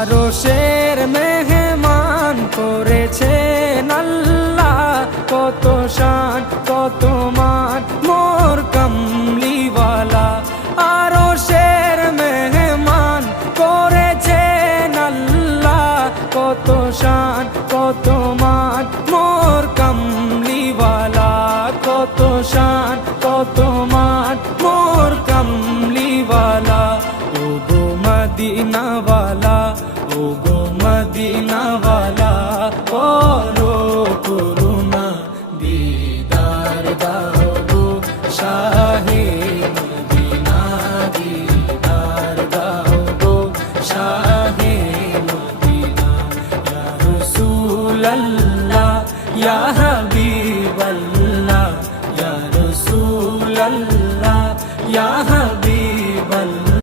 আরশের মেহমান করেছেন আল্লাহ, কত শান কত মান মোর কামলিওয়ালা। আরশের মেহমান করেছেন আল্লাহ, কত শান কত মান মোর কামলিওয়ালা, কত শান কত মান মোর কামলিওয়ালা। ও গো মদিনাওয়ালা